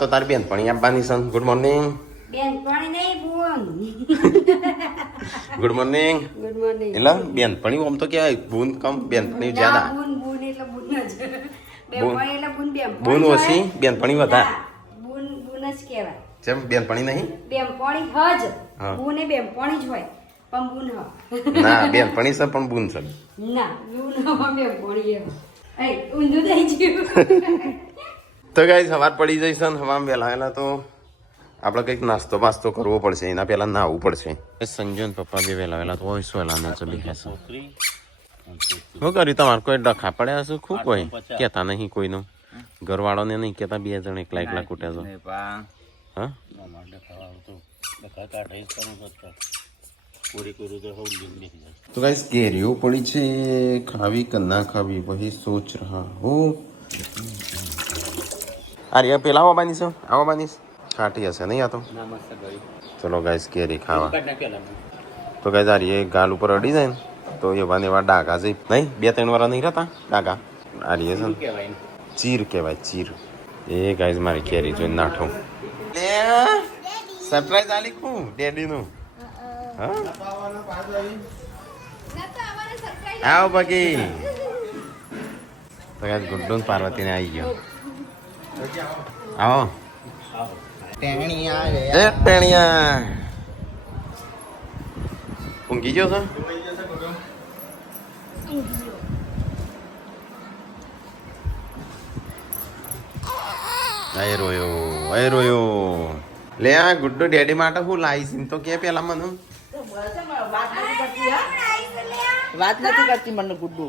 તો તારી બેનપણી આપવાની છે. Good morning. બેનપણી નહીં બુન. Good morning. Good morning. એટલે બેનપણી આમ તો કહેવાય બુન કમ બેનપણી જ્યાદા. બુન બુન એટલે બુન જ. બેનપણી એટલે બુન બેનપણી. બુન ઓછી બેનપણી વધારે. બુન બુન જ કહેવાય. જેમ બેનપણી નહીં. બેનપણી જ. બુન એ બેનપણી જ હોય પણ બુન હ. ના બેનપણી છે પણ બુન છે. ના બુન બેનપણી એમ. એ ઊંધું થઈ ગયું. તો ગાઈસ સવાર પડી જઈશ ને હવામાં વહેલા વહેલા તો આપણે કંઈક નાસ્તો પાસ્તો કરવો પડશે. એના પહેલા નાહવું પડશે. સંજુ ને પપ્પા બી વહેલા વહેલા તો હોય શું વહેલા ને ચલી ગયા શું કર્યું તમારે કોઈ ડખા પડ્યા શું ખૂબ કોઈ કહેતા નહીં કોઈનું ઘરવાળોને નહીં કહેતા બે જણ એકલા એકલા કૂટ્યા છો હા તો ગાઈસ કેરીઓ પડી છે ખાવી કે ના ખાવી વહી સોચ રહા હો. અરે પેલા આવવાની છે આવવાની ખાટી હશે નહીં આ તો. ચલો ગાઈસ કેરી ખાવા. તો ગાઈસ આ એ ગાલ ઉપર અડી જાય ને તો એવા ને એવા ડાઘા જઈ નહીં 2-3 વાર નહીં રહેતા ડાઘા. આ છે ને ચીર કહેવાય ચીર. એ ગાઈસ મારી કેરી જોઈને નાઠો સરપ્રાઈઝ આલી કું ડેડીનું. હા આવો બાકી તો ગાઈસ ગુડ્ડુ ને પાર્વતીને આવી ગયો. આવો ટેણિયા ઊંઘી ગયો છો. રોયો લે આ ગુડ્ડો ડેડી માટે હું લાવીશ તો કે પેલા મને વાત નથી કરતી મને ગુડ્ડુ.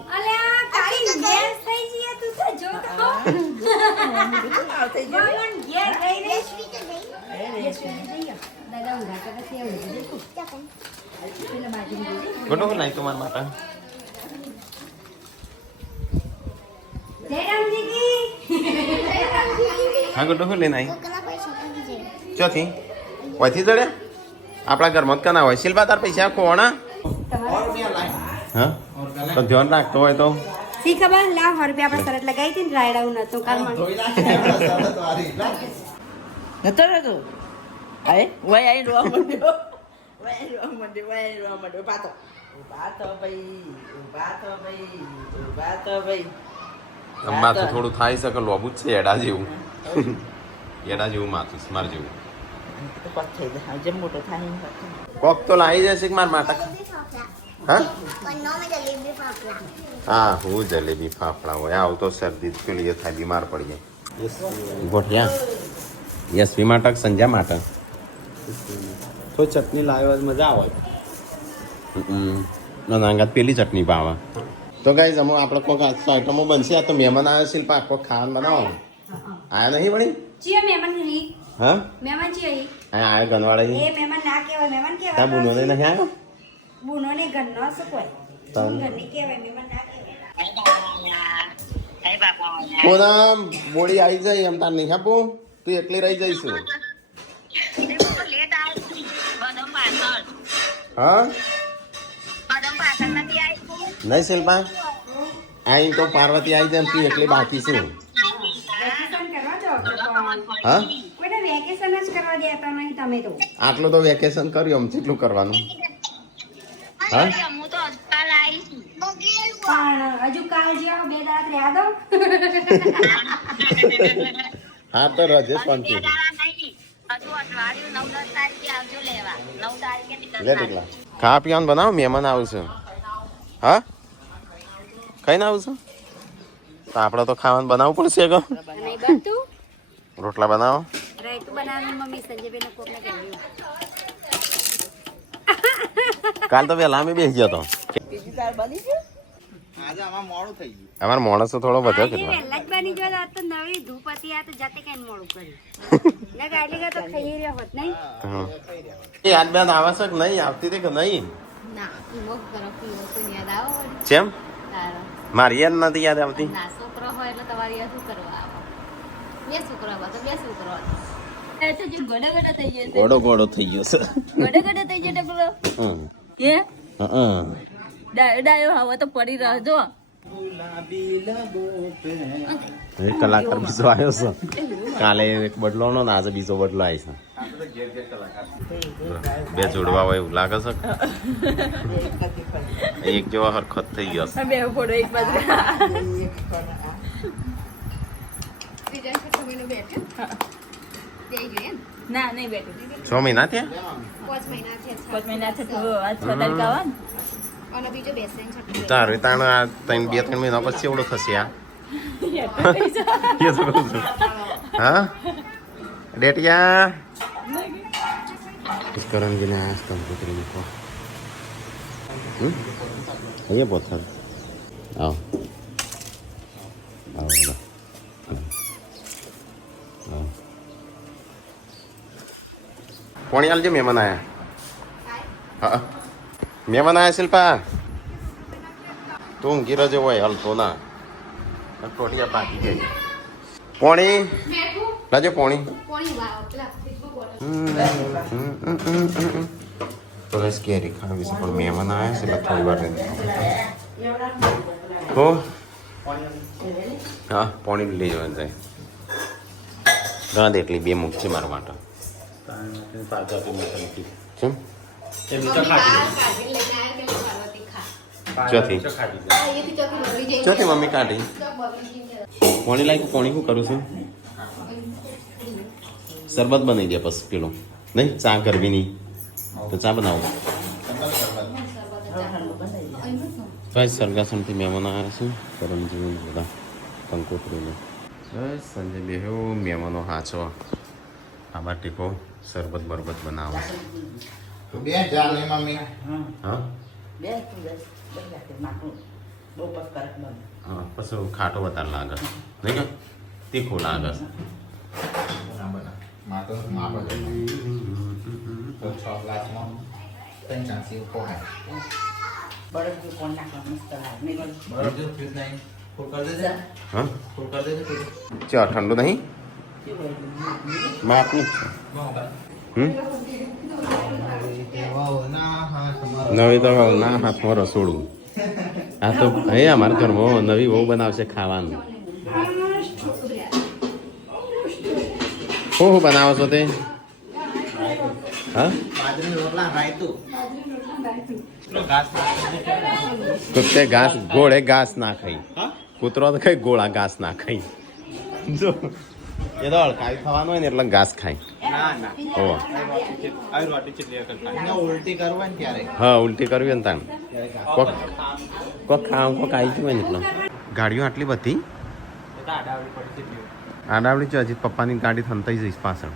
ગુડ્ડો હું લાવી તમારા માટે હા ગુડ્ડો હું લઈને આવી ચોથી વયથી જડ્યા આપણા ઘરમાં કના હોય શિલ્પા તાર પૈસા કોણા હા તો ધ્યાન રાખતો હોય તો સી ખબર લા 100 રૂપિયા આપણે શરત લગાવી હતી ને રાયડા હું નતો કાલમાં નતો રહેતો આય વય આઈ રોવા માંડ્યો વય રોવા માંડ્યો પાતો ભાઈ માથું થોડું થાય છે કે લોબુ જ છે એડા જેવું એડા જેવું માથું માર જેવું મોટો થાય કોક તો લાવી જશે કે માર માટે હા હા હું જલેબી ફાફડા હોય આવું તો શરદી પેલી થાય બીમાર પડી જાય ગોઠિયા યશવી માટે સંજ્યા માટે તો ચટણી લાવ્યા મજા આવે નાંગાત પેલી ચટણી પાવા તો ગાઈઝ અમે આપણે કોઈક આઈટમો બનશે. આ તો મહેમાન આવ્યો શિલ્પા કોઈક ખાવાનું બનાવો આયા નહીં વળી ચિયા મહેમાન રી હા મહેમાન ચિયા આ આયા ગનવાળા એ મહેમાન ના કહેવાય મહેમાન ત્યાં કહેવાય બુનો નહીં આવ્યો બુનો ને ઘરનો શું કોઈ ઘરની કહેવાય મહેમાન ના કહેવાય. કોના બોડી આવી જાય એમ તાર નહીં આપું તું એકલી રહી જઈશું હા નહીં શિલ્પા અહીં તો પાર્વતી આવી જાય તું એકલી બાકી છું હા વેકેશન જ કરવા દેતા નહીં તમે તો. આટલું તો વેકેશન કર્યું આમ કેટલું કરવાનું હા પણ હજુ કાલ જ્યાં 2 દાડા રહ્યા દો. હા તો રજે શાંતિ ખા પીવાનું બનાવો મહેમાન આવશે હા કઈ ના આવશે તો આપણે તો ખાવાનું બનાવવું પડશે કે નહીં બનતું રોટલા બનાવો રાયતું બનાવવાની મમ્મી સંજયભાઈને કોકને કહ્યું. કાલ તો વહેલા અમે બેસી ગયો તો બીજી તાર બની ગયું આજે આમાં મોડું થઈ ગયું. અમારો માણસો થોડો વધ્યો આજે કેટલા વહેલા જ બની ગયો હોત તો નવી ધૂપ હતી આ તો જાતે કઈ મોડું કર્યું ને ગાડી તો ખાઈ રહ્યો હોત નહીં. એ યાદ બેન આવે છે કે નહીં આવતી હતી કે નહીં ના પીવો કરો પીવો તો યાદ આવો જેમ તારો મારી યાદ નથી યાદ આવતી ના છોકરો હોય એટલે તમારે યાદ શું કરવા આવો બે છોકરો હોય તો બે છોકરો એ તો જો ગડે ગડે થઈ જશે ગોડો ગોડો થઈ ગયો છે ગડે ગડે થઈ જશે પેલો હમ. કે હમ. ડાયો ડાયો હવે તો પડી રહેજો એક કલાકાર બીજો આવ્યો છે. કાલે એક બદલો નો ને આજે બીજો બદલો આવી છે. બે જોડવા હોય એવું લાગે છે. એક જેવો હરખત થઈ ગયો છે. બે ફોટો એક બાજુ બીજા છઠ્ઠો મહિનો બેઠો બે જોઈએ ને ના નહીં બેઠું 6 મહિના થયા. 5 મહિના છે 5 મહિના છે તો આ 6 તારીખ આવે ને અને બીજો બેસે ને છઠ્ઠો તારું તાણ આ 2-3 મહિના પછી એવડો થશે આ. એ તો કહું છું. હા ડેટિયા કરણજીને આ કંકોત્રી મૂકો. અહીંયા પોથર આવો આવો બધા. કોણી આલજે મહેમાન આયા. હા મહેમાન આયા શિલ્પા. તું ઊંઘી રહેજો હોય હાલતો ના ટોટિયા પાકી જાય. પોણી બેઠું લાજો પોણી. કોણી વાવ પેલા ફેસબુક બોલ તો બસ કેરી ખાવી છે પણ મહેમાન આવ્યા છે એટલે થોડી વાર તો હા પોણી લઈ જવાનું જાય. ગાંધ એટલી બે મૂક છે મારા માટે. કેમ ચોથી ચોથી મમ્મી કાઢી પોણી લાગ્યું. પોણી શું કરું છું? શરબત બનાવી દે પછી પેલું નહીં ચા કરવી નહીં તો ચા બનાવો. બસ સરગાસણથી મહેમાન આવ્યા છે. કરમજી બધા કંકોત્રીને બસ સંજય બેહો મહેમાનો હાચો. આમાં ટીકો શરબત બરબત બનાવો. બે ચાલે મમ્મી. હા બે બસ નાખું બહુ પસ કરક બને હા પછી ખાટો વધારે લાગે નહીં કે તીખું લાગે. માં તો માં પડે તો 6 ગ્લાસમાં 3 ચાંસી પોહાય. બરફ જો કોણ નાખવા મસ્ત લાગે નહીં બરાબર જો ફ્રીજ નહીં ફૂલ કરી દેજે. હા ફૂલ કરી દેજે ફ્રીજ. ચા ઠંડુ નહીં માપનું ના હા તમારો નવી તો ના હાથમાં રસોડું. આ તો હે અમારા ઘરમાં નવી બહુ બનાવશે ખાવાનું. શું બનાવો છો તે? હા બાજરીના રોટલા રાયતું. ઘાસ કુત્તે ઘાસ ગોળે ઘાસ ના ખાઈ. કૂતરો તો કઈ ગોળા ઘાસ ના ખાઈ. જો એ તો હળકાવી ખાવાનું હોય ને એટલે ઘાસ ખાય. ના ના ઓ આ રોટી ચટલી કરતા ઉલટી કરવાની ત્યારે હા ઉલટી કરવી ને તાણ કોક કોક ખાવ કોક આવી ગયું હોય ને એટલે. ગાડીઓ આટલી બધી આડાવડી છે. હજી પપ્પાની ગાડી થંતાઈ જઈશ પાછળ.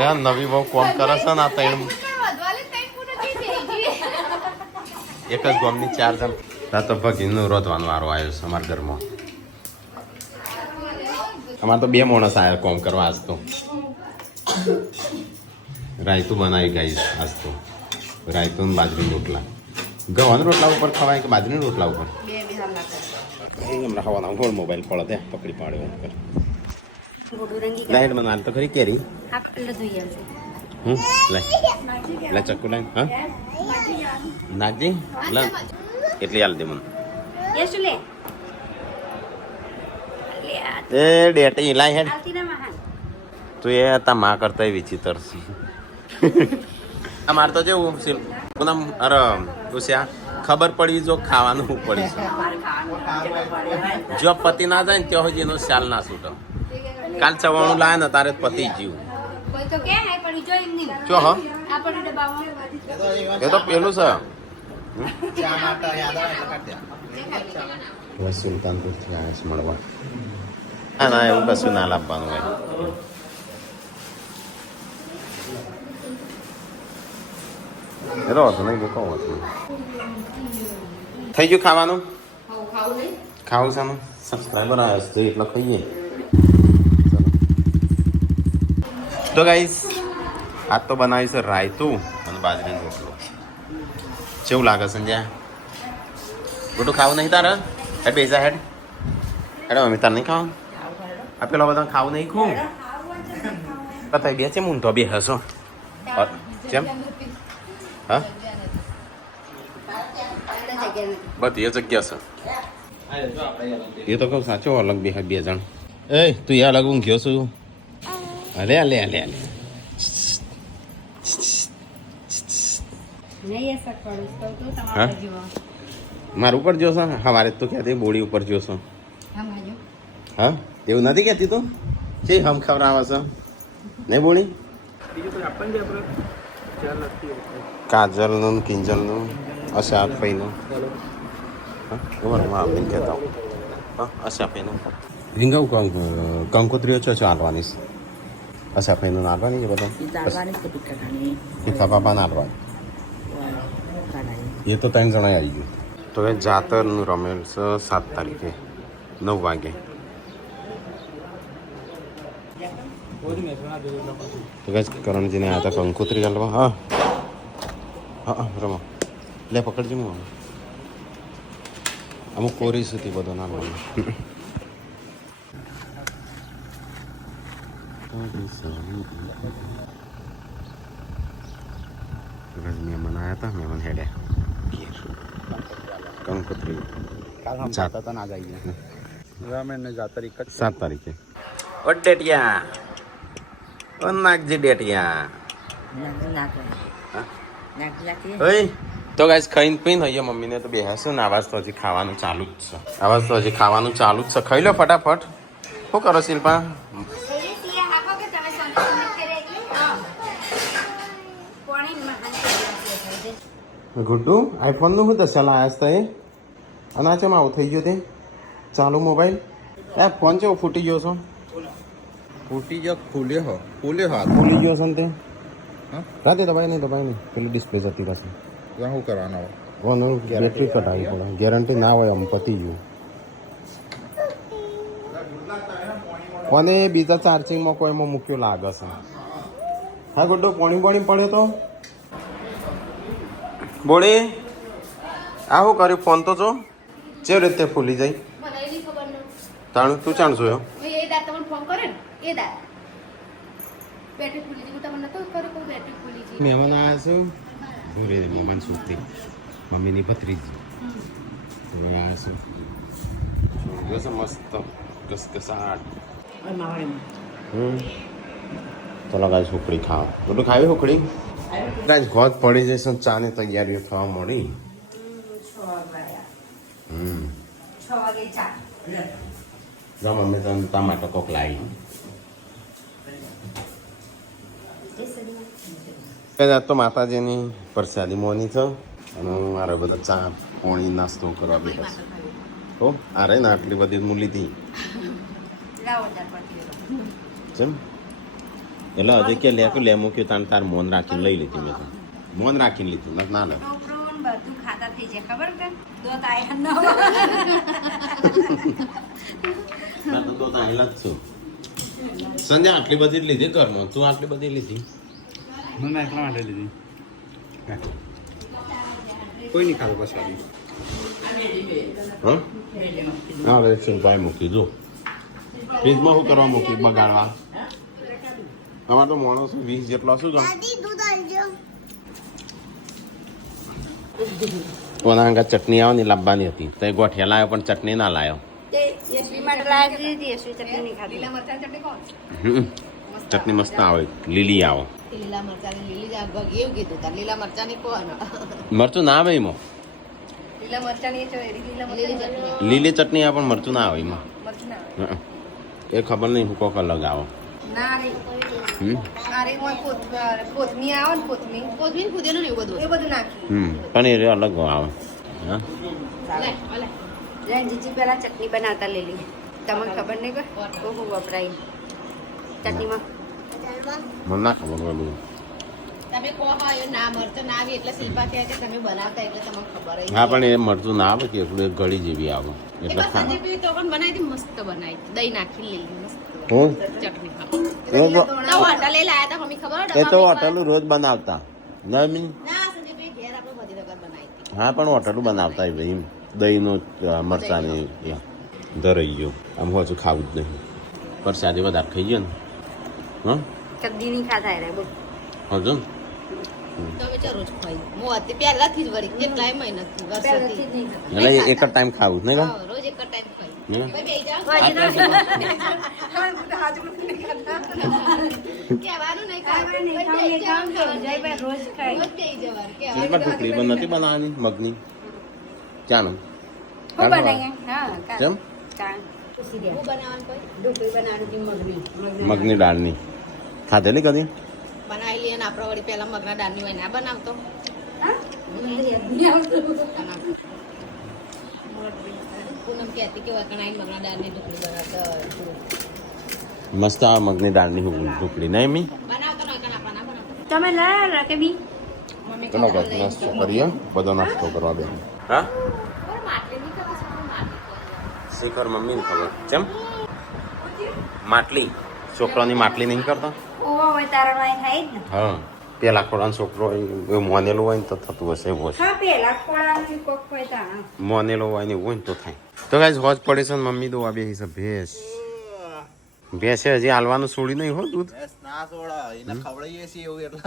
યાર નવી બહુ કોમ કરે છે ને આ ત્રણ એક જ ગામની 4 જણ. તા તો ભગીનું રોધવાનો વારો આવ્યો છે અમારા ઘરમાં. અમારે તો 2 માણસ આવ્યા કોમ કરવા આજ તો. રાયતું બનાવી ગઈ આજ તો. રાયતું ને બાજરી રોટલા. ગવાના રોટલા ઉપર ખવાય કે બાજરી રોટલા ઉપર? હમણાં ખાવાના ગોળ મોબાઈલ પડે ત્યાં પકડી પાડ્યો. લાઈટ મને હાલ તો ખરી કેરી. લે ચક્કુ લાઈન હા નાખજી લે એટલી હાલ દે મને. એ ડેટી લાઈ હેડ તું એ તા માં કરતા વિચિત્ર છે. અમારે તો જેવું અરે ઉસ્યા ખબર પડી જો ખાવાનું પડી છે. જો પતિ ના જાય ને ત્યાં સુધી એનો ખ્યાલ ના છૂટો. કાલ ચવાણું લાવે ને તારે પતિ જીવ જો હા એ તો પેલું છે. ચા માટે યાદ આવે એટલે કાઢ દે. સુલતાનપુરથી આવે છે મળવા. ના ના એવું કશું ના લાવવાનું હોય. એ તો હતું નહીં કહું હતું. થઈ ગયું ખાવાનું? ખાવું છે ને સબસ્ક્રાઈબર આવે છે એટલે ખાઈએ. તો ગાઈસ આજ તો બનાવી છે રાયતું અને બાજરીનો રોટલો. કેવું લાગે સંજય? રોટલું ખાવું નહીં તારે? હેડ બેસા હેડ હેડ મમ્મી તારે નહીં ખાવાનું? આ પેલા બધા ખાવું નહીં ખું તમે બે છે હું તો બે હશો કેમ? હા બધી એ જગ્યા છે એ તો કહું સાચો અલગ બે બે જણ એ તું એ અલગ ઊંઘ્યો છું અલે અલે અલે અલે નહીં એ સકવાડું તો હા? તમારા જીવો મારું ઉપર જોશો હવારે તો કહેતી બોડી ઉપર જોશો હા ભાજો હા એવું નથી કહેતી તું છે હમ ખવડાવે છે નહીં બોડી કાજલનું કિંજલનું અશાક ભાઈનું હા આવીને કહેતા હા અશાક ભાઈનું રીંગાવું કંકોત્રીઓ છો હાલવાની છે અશાક ભાઈનું નાલવાની છે બધા ઈ તારવાની કે પિક્કાની પિતા પાપા નાલવાની કાઢાઈ એ તો 3 જણા આવી ગયું તો એ જાતરનું રમેલ છે 7 તારીખે 9 વાગે તો ગાઈસ કરણજીને આ હતા કંકોત્રી ગાલવા હા હા રમો લે પકડજો હું અમુક કોરી સુધી બધો ના મળે મહેમાન આવ્યા હતા મહેમાન હેડ્યા કંકોત્રી કાલ हम जाता था ना जाइए रामेण ने जाता एक 7 તારીખે ઓ ડેટિયા ઓ નાગજી ડેટિયા ઓય તો ગાઈસ ખાઈને પીને હૈયો મમ્મીને તો બેહાશું ને આવાજ તો હજી ખાવાનું ચાલુ જ છે આવાજ તો હજી ખાવાનું ચાલુ જ છે ખાઈ લો ફટાફટ શું કરો શિલ્પા ગુડ્ડુ આઈફોનનું શું દશા લાયા છે એ અને આ ચેમ આવું થઈ ગયો તે ચાલુ મોબાઈલ એ ફોન ચેવો ફૂટી ગયો છો ફૂટી ગયો ફૂલ્યો હાથ ફૂલી ગયો છે ને તે હા? રાતે દબાઈ નહીં પેલી ડિસ્પ્લે જતી પાસે તો શું કરવાનો ઓનું બેટરી કઢાવી પડે ગેરંટી ના હોય આમ પતી ગયું અને બીજા ચાર્જિંગમાં કોઈમાં મૂક્યો લાગે છે હા ગુડ્ડો પોણી પડ્યો તો બોળી આ શું કર્યું ફોન તો જો કેવી રીતે ફૂલી જાય મને એની ખબર ન તાણું તું ચાણ જોયો એ દાર તમને ફોન કરે ને એ દાર બેટરી ફૂલી ગઈ તમને નતો ખબર કોઈ બેટરી ફૂલી ગઈ મહેમાન આવ્યા છું ભૂરે મહેમાન સુખતી મમ્મીની ભત્રીજી હવે આવ્યા છું જોશે મસ્ત કસકસાટ ચલો ગાય સુખડી ખાવ બધું ખાવી સુખડી ગાય ગોત પડી જશે ચાની તૈયારીઓ થવા મળી જો મમ્મી તને ટમાટો કોક લાવી આ તો માતાજીની પ્રસાદી મોની છે અને મારે બધા ચા પાણી નાસ્તો કરવા બેઠા છે હો આ રહી ને આટલી બધી હું લીધી જેમ એટલે હજી કે લે કે લે મૂક્યું તાર તાર મોન રાખીને લઈ લીધી મેં તો મોન રાખીને લીધું ના લે બધું ખાતા થઈ જાય ખબર કે દોત આયા ન ના તો આયેલા જ છું સંજય આટલી બધી જ લીધી ઘરમાં તું આટલી બધી લીધી मैंने एकला માટે લીધી કોઈ નહીં ખાધું પછી હા હા હવે સિંપાઈ મૂકી જો ફ્રીજમાં શું કરવા મૂકી બગાડવા અમારે તો માણસ 20 જેટલો શું જાણ કોના અંગા ચટણી આવે ને લાવવાની હતી તો ગોઠિયા લાવ્યો પણ ચટણી ના લાવ્યો ચટણી મસ્ત આવે લીલી આવે લીલા મરચાની લીલી જ આગળ એવું કીધું તાર લીલા મરચાની કોણ મરચું ના આવે એમાં લીલા મરચાની એ ચોરી લીલા મરચાની લીલી ચટણી આવે પણ મરચું ના આવે એમાં મરચું ના હં. એ ખબર નહીં હું કોક અલગ આવે ના રે અરે કોઈ કોથમી આવે ને કોથમી ફુદેલું ને એવું બધું નાખી પણ એ અલગ આવે હા લે જીજી પેલા ચટણી બનાવતા લેલી તમને ખબર નહીં કે બહુ વપરાય ચટણીમાં મને ના ખબર હોય બધું તમે કહો હા એ ના મરચું ના આવી એટલે શિલ્પા કહે કે તમે બનાવતા એટલે તમને ખબર હોય હા પણ એ મરચું ના આવે કે એટલું એક ગળી જેવી આવે એટલે સંજીવભાઈ તો પણ બનાવી હતી મસ્ત બનાવી દહીં નાખી લેલી મસ્ત હું ચટણી એ ખાવ હોટલે લાયા હતા મમ્મી ખબર તો હોટલું રોજ બનાવતા ના મીન ના સંજીવભાઈ ઘેર આપણે બધી વગર બનાવી હતી હા પણ હોટલું બનાવતા ભાઈ દહીંનું મરચાની ધરાઈ ગયો આમ હોજું ખાવું જ નહીં પ્રસાદી વધારે ખાઈ ગયો ને હા કદી નહીં ખાતા રે બોલ હજુ તમે ચાલો જ ખાઈ હું હતી પહેલાથી જ વળી કેટલાય મહિનાથી પહેલેથી જ વર્ષોથી નહીં ખાતા. એટલે એક જ ટાઈમ ખાવું નહીં હા, રોજ એક જ ટાઈમ ખાઈ હમ. ભાઈ બેહી જાઓ. હજી તો કહેવાનું નહીં ખાવા નહીં ખાવું, એ ખાવું તો જયભાઈ રોજ ખાય. રોજ બેહી જવાનું શિલ્પા કહેવાનું. ઢોકળી પણ નથી બનાવવાની મગની ચાનું હું બનાવીએ? હા, કાં. કેમ કાં. પૂછી દે. હું બનાવવાનું કોઈ ઢોકળી બનાવવાની હતી મગની. મગની દાળની ખાધેલી કદી બનાવી લઈએ ને આપણે વળી પહેલા મગના દાળની હોય ના બનાવતો હા? મને યાદ નહીં આવતું. પૂનમ કહેતી કે વકણાઈ મગના દાળની ઢોકળી બનાવતો મસ્ત આ મગની દાળની ઢોકળી નહીં મી બનાવતો ન કણ આપણા ના બનાવતો તમે લાયા રાકે બી? મમ્મી ચલો ગાઈસ નાસ્તો કરીએ બધો નાસ્તો કરવા બે હા શીખર મમ્મીને ખબર કેમ માટલી છોકરાની માટલી નહીં કરતા ઓવો હોય તારા વાય થાય જ ને. હા પેલા ખોડાનો છોકરો હોય એવું મોનેલું હોય ને તો થતું હશે એવું હશે હા, પેલા ખોળાની કોક હોય તાણા. મોનેલો હોય ને એવું હોય ને તો થાય તો ગાઈસ હોજ પડે છે ને મમ્મી દોવા બે છે ભેંસ ભેંસે હજી હાલવાનું છોડી નહીં હો દૂધ ના સોડા એને ખવડાવીએ છીએ એવું એટલે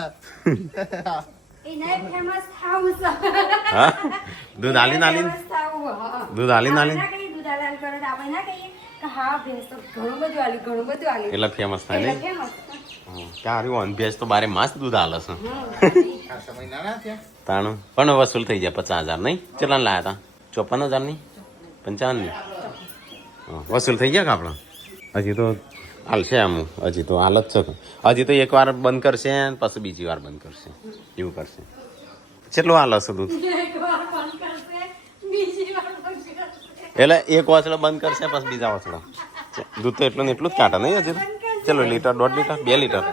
એના ફેમસ થાવું છે. હા દૂધ હાલી નાલી ફેમસ થાવું, હા. દૂધ હાલી નાલી આપણે ના કહીએ દૂધ હાલાલ કરો તો આપણે ના કહીએ કે હા ભેંસ તો ઘણું બધું હાલી, ઘણું બધું હાલી. એટલે ફેમસ થાય એટલે નહીં famous. ક્યાં રહ્યું ભેંસ તો બારે માસ દૂધ હાલે છે હમ. આ સમય નાના થયા તાણું પણ વસૂલ થઈ જાય 50,000 નહીં કેટલા લાયા હતા 54,000 ની 55 ની વસૂલ થઈ ગયા કે આપણા હજી તો હાલશે આમ હજી તો હાલ જ છે હજી તો એક વાર બંધ કરશે ને પછી બીજી વાર બંધ કરશે એવું કરશે કેટલું હાલ હશે દૂધ એકવાર બંધ કરશે, બીજી વાર બંધ કરશે. એટલે એક વાસળો બંધ કરશે પછી બીજા વાસળો દૂધ તો એટલું ને એટલું જ કાઢે નહીં હજી તો ચલો લીટર 1.5 લીટર 2 લીટર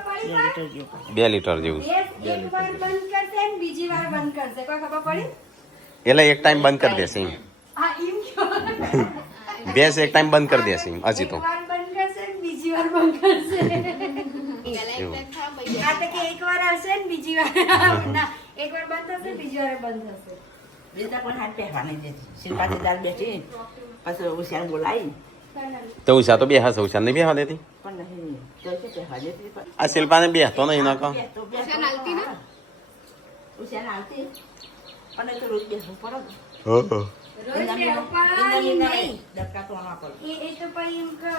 2 લીટર જેવું છે. ભેંસ એકવાર બંધ કરશે ને બીજી વાર બંધ કરશે. કોઈ ખબર પડી? એટલે એક ટાઈમ બંધ કરી દેશે એમ હા, એમ કયો? ભેંસ એક ટાઈમ બંધ કરી દેશે એમ હજી તો એકવાર બંધ કરશે ને બીજી વાર બંધ કરશે. એવું. આ તો કે એકવાર આવશે ને બીજી વાર ના, એકવાર બંધ થશે બીજી વાર બંધ થશે. બીજા કોઈ હાથ પહેરવા નહીં દેતી શિલ્પાથી દાળ બેઠી પછી ઉશિયાર બોલાવી તો ઉષા તો બેહા છે ઉષા નહીં બેહવા દેતી પણ નહીં તો શું પહેરવા દેતી પણ આ શિલ્પાને બેહતો નહીં ના કહો ઉશિયાર નાલતી ને ઉશિયાર નાલતી પણ એ તો રોજ બેસવું પડે ને. રોજ બેહવું પડે એમ નહીં. ડબકા તોડવા પડે એ તો પછી એમ કે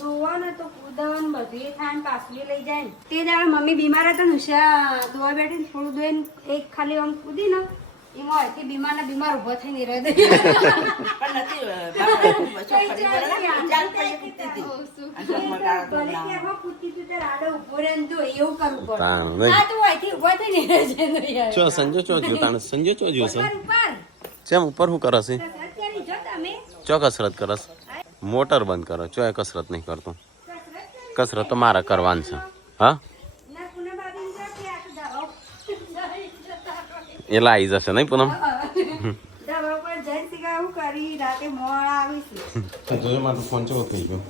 દોવા ને તો કૂદવાનું બધું એ થાય ને પાછું એ લઈ જાય ને. તે દાડે મમ્મી બીમાર હતા ને ઉષા દોવા બેઠી ને થોડું દોઈને એક ખાલી આમ કૂદી ને એમાં હરખી બીમાર ને બીમાર ઉભો થઈને રહે દે. પણ નથી બાપા, શું ફરી પડે ને? ચાલ પડી કૂદતી હતી. આ જો મગાડો તો ભલે ના. કે એમાં કૂદતી હતી ત્યારે આડે ઉભો રહે ને દોય એવું કરવું પડે. તાણ નહીં. આ તો અહીંથી ઉભો થઈને રહે છે ને યાર. ચો સંજો ચો જો તાણ સંજો ચો જો છે ઉપર ઉપર. ચેમ ઉપર શું કરે છે અત્યારે જો તમે ચો કસરત કરસ મોટર બંધ કરો ચો એ કસરત નહીં કરતો કસરત તો મારે કરવાની છે હા ના પુના બાબીને જો કે આ તો દવાઓ એટલે આવી જશે નહીં પૂનમ દવાઓ પર જઈને શીખા હું કરી રાતે મોડા આવીશું. જોયો મારો ફોન ચેવો થઈ ગયો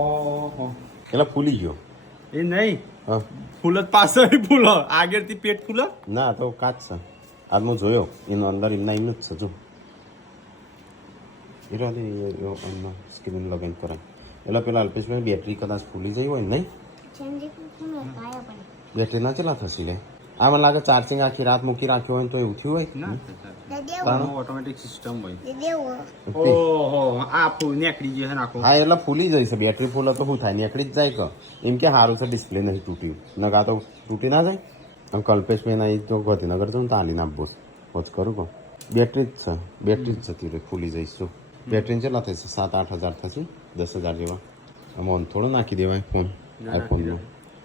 ઓહો એટલે ફૂલી ગયો એ નહીં હા ફૂલ જ પાછળ ફૂલો આગળથી પેટ ફૂલો ના તો કાચ છે આજ હું જોયો એનો અંદર એમના એમનું જ છે જો એમનો સ્ક્રીન લગાવીને કરાય એટલે પેલા અલ્પેશભાઈ બેટરી કદાચ ફૂલી જઈ હોય ને નહીં બેટરી ના કેટલા થશે લે આ મને લાગે ચાર્જિંગ આખી રાત મૂકી રાખ્યો હોય ને તો એવું થયું હોય ના ઓટોમેટિક સિસ્ટમ હોય ઓહો આ ફૂલ નીકળી ગયો છે નાખો હા એટલે ફૂલી જઈશે બેટરી ફૂલ તો શું થાય નીકળી જ જાય કે એમ કે સારું છે ડિસ્પ્લે નહીં તૂટ્યું નકા તો તૂટી ના જાય આમ કલ્પેશભાઈ ના તો ગાંધીનગર જાઉં ને તાલીને આપવો હોજ કરું કહો બેટરી જ છે બેટરી જ જતી રહે ફૂલી જઈશું બેટરીને કેટલા થશે 7-8 હજાર થશે 10,000 જેવા આમાં થોડો નાખી દેવાય ફોન આઈફોનમાં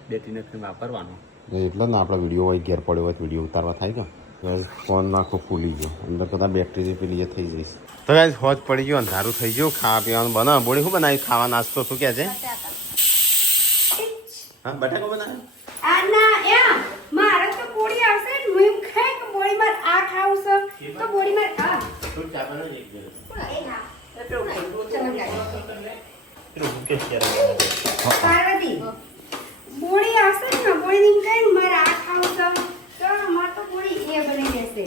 બેટરી નથી વાપરવાનો એટલે જ ને આપણા વિડીયો હોય ઘેર પડ્યો હોય વિડીયો ઉતારવા થાય કે ફોન આખો ફૂલી ગયો અંદર કદાચ બેટરી પેલી એ થઈ જઈશ તો ગાઈસ હોજ પડી ગયો અંધારું થઈ ગયું ખાવા પીવાનું બનાવ બોડી શું બનાવી ખાવા નાસ્તો શું કહે છે હા બટાકો બનાવ્યો આ ના એમ મારે તો બોડી આવશે ને હું એમ ખાય કે બોડી માં આ ખાવું છે તો બોડી માં આ એ ના પાર્વતી બોડી આવશે ને બોડી ની કઈ મારે આ ખાવું છે તો મારે તો બોડી એ બની જશે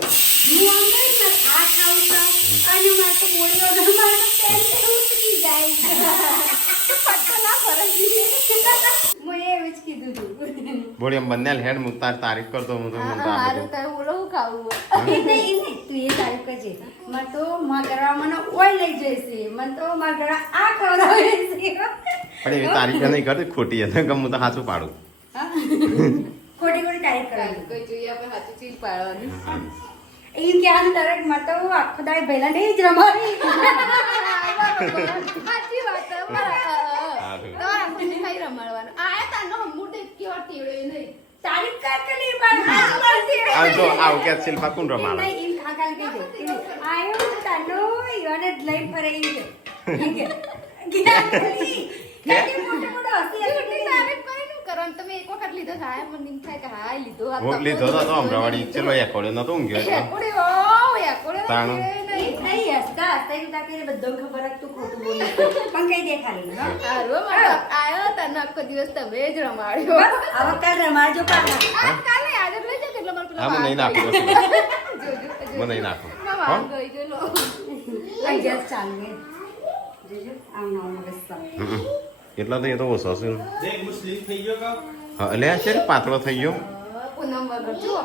હું આમ કહીશ ને આ ખાવું છે અને મારે તો બોડી વગર મારે તો પેન ઉતરી જાય છે પત્તા ના ફરક હું એવું જ કીધું હતું બોડી એમ બંને હેડ હું તારીફ કરતો હું તો હું તો આ હારું બધું. તારે બોલો હું ખાવું તું એ તારીફ કરજે મને તો મારા ઘરવાળા મને ઓય લઈ જશે મને તો મારા ઘરવાળા આ ખવડાવે છે પણ એવી તારીફ નહીં કરતી ખોટી હતી કે હું તો સાચું પાડું. ખોટી ખોટી તારીફ કરવાની કોઈ જોઈએ આપણે સાચું ચીલ પાડવાની એમ કે આમ તરત માં તો આખો દાડે ભેલા નહીં જ રમાવી સાચી વાત છે. તમારા અમથી ખાઈ રમાડવાનું આયા તાનો હમુટે કેવા ટીવડે નહીં તારીફ કર કે નહીં પણ આ જો આવું કે શિલ્પા કોણ રમાડે એમ ખાકાલ કહી દે આયો તાનો ઈવાને જ લઈ ફરે એમ કે કેટલી મોટો મોટો હસી હસી તારીફ કરીને કરવાનું તમે એક વખત લીધો થાય મને એમ થાય કે હા લીધો આ હું લીધો તો અમરાવાડી ચલો એકોડે નતો ઊંઘ્યો એટલે. એકોડે ઓ એકોડે તાણું. નહીં હસતા હસતા એમ તાકે બધો ખબર જ તું ખોટું બોલે પણ કઈ દે ખાલી હો હારો મારો આયો તને આખો દિવસ તમે જ રમાડ્યો બસ હવે કાલ રમાડજો પાછા આ કાલે આજે લઈ જા કેટલો મારો હા હું નહીં નાખું બસ. હું નહીં નાખું મામા ગઈ ગયેલો લઈ જસ ચાલવે જોજો આમ નામ રસ્તા એટલા તો એ તો ઓછો છે દેખ મુસ્લિમ થઈ ગયો કા હા એટલે આ છે ને પાતળો થઈ ગયો પૂનમ વગર જુઓ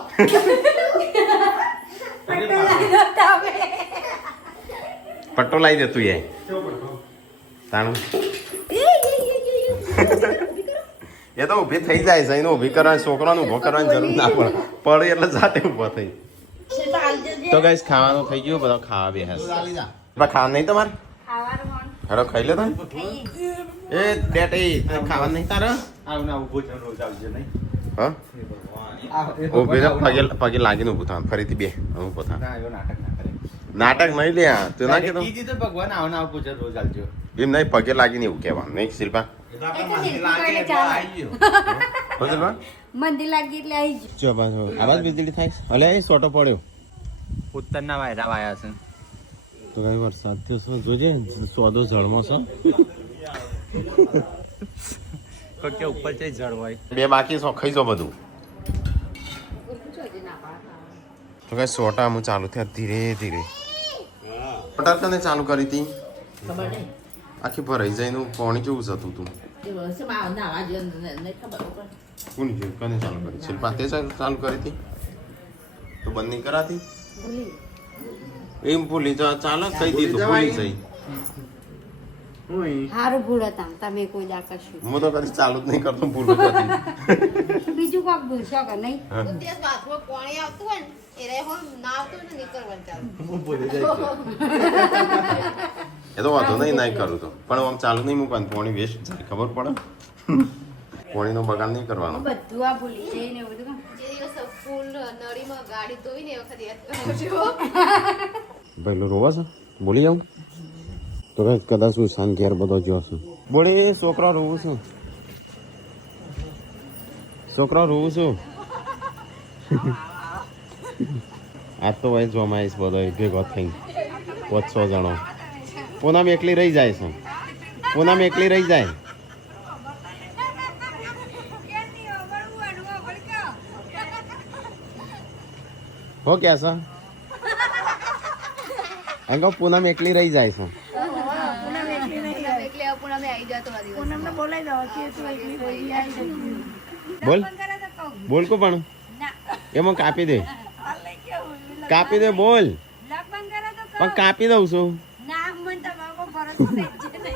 પટ્ટો લાવી દે તું એ કેવો પડતો તાણું એ તો ઊભી થઈ જાય છે એને ઊભી કરવાની છોકરાને ઊભો કરવાની જરૂર ના પડે પડે એટલે જાતે ઊભો થઈ તો ગાઈસ ખાવાનું થઈ ગયું બધા ખાવા બેસે ખાવાનું નહીં તમારે ખાવાનું હેડો ખાઈ લે તમે એ ડેટ એ ખાવાનું નહીં તારે આવું ના ઉભો છે રોજ આવજે નહીં હા ઊભી રહે, પગે લાગીને ઊભું થવાનું ફરીથી બે ઊભો થા ના એવો નાટક ના કરે નાટક નહીં લે આ. તું ના કીધું કીધી તો ભગવાન આવો ના પૂછે રોજ આવજો એમ નહીં પગે લાગીને એવું કહેવાનું નહીં શિલ્પા મંદિર લાગી એટલે આવી જ જો પાછો આવાજ વીજળી થાય છે અલે એ સોટો પડ્યો ઉત્તરના વાયરા વાયા છે તો કઈ વરસાદ થયો છે જોજે સોદો જળમાં છે કોઈ કે ઉપર છે જળ હોય બે બાકી સો ખાઈ જો બધું તો કઈ સોટા હું ચાલુ થયા ધીરે ધીરે સોટા તને ચાલુ કરી હતી ખબર નહીં આખી ભરાઈ જાય નું પાણી કેવું જતું તું એ વર્ષે માં નાવા જો નહીં ખબર પણ કોણ જોયું કને ચાલુ કરી શિલ્પા તે ચાલુ કરી હતી તો બંધ નહીં કરાતી એમ ભૂલી જા ચાલો કહી દીધું ભૂલી જઈ હારું ભૂલ હતા તમે કોઈ દા કરશું હું તો કદી ચાલુ જ નહીં કરતો ભૂલું જતી બીજું કોક ભૂલશો કે નહીં તો તે બાથરૂમ પાણી આવતું હોય ને એ રે હોમ ના આવતું હોય ને નીકળવાનું ચાલુ એ તો વાંધો નહીં નહીં કરું તો પણ આમ ચાલુ નહીં મૂકવાનું પાણી વેસ્ટ જાય ખબર પડે પાણીનો બગાડ નહીં કરવાનો હું બધું આ ભૂલી જઈ ને એવું બધું જે દિવસ ફૂલ નળીમાં ગાડી ધોઈ ને એ વખત યાદ કરો છો પહેલો રોવા છે બોલી જાઉં તો કઈ કદાચ હું સાંજ ઘેર બધો જ્યો છું બોલી છોકરા રોવું છું છોકરા રોવું છું આજ તો ભાઈ જોવામાં આવીશ બધો ભેગો થઈ 500 જણો પૂનમ એકલી રહી જાય છે પૂનમ એકલી રહી જાય હો ક્યાં છે અંગો પૂનમ એકલી રહી જાય છે એટલે પૂનમે આવી જાય તો બોલ બોલ કો પણ એમાં કાપી દે કાપી દે બોલ પણ કાપી દઉં છું ના મને તમારો ભરોસો નહીં